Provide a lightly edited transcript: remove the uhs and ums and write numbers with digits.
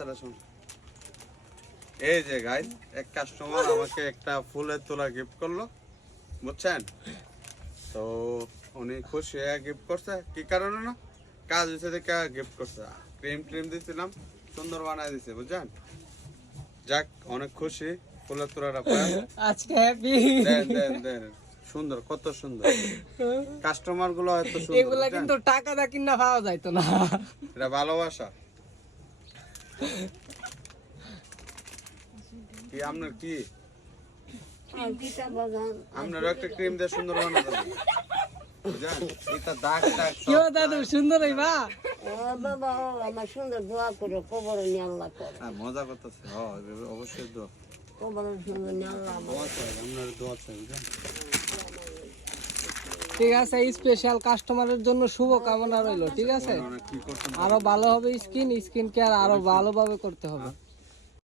বাচ্চারা শুন, এই যে গাইস এক কাস্টমার আমাকে একটা ফুলের তোলা গিফট করলো, বুঝছেন? তো উনি খুশি হয়ে গিফট করছে, কি কারণে না কাজ হয়েছে দেখে গিফট করছে। ক্রিম দিয়েছিলাম, সুন্দর বানায় দিছে, বুঝছেন? যাক, অনেক খুশি ফুলের তোলাটা পায় আজকে হ্যাপি। দেন সুন্দর, কত সুন্দর কাস্টমার গুলো, এত সুন্দর। এগুলা কিন্তু টাকা দা কিনা পাওয়া যাইতো না, এটা ভালোবাসা। কি আপনার কি আপনার একটা ক্রিম দিয়ে সুন্দর বানাতে হবে, বুঝছেন? এটা দাগ দাগ কেউ দাদু সুন্দর হইবা। বাবা আমার সুন্দর দোয়া করো, কবর নিয়ে আল্লাহ করো, মজা করতেছে। অবশ্যই দোয়া কবর সুন্দর নিয়ে আল্লাহ। দোয়া চাই, আপনার দোয়া চাই, বুঝছেন? ঠিক আছে, স্পেশাল কাস্টমারের জন্য শুভ কামনা রইলো। ঠিক আছে, কি করতে আরো ভালো হবে স্কিন কেয়ার, আরো ভালোভাবে করতে হবে।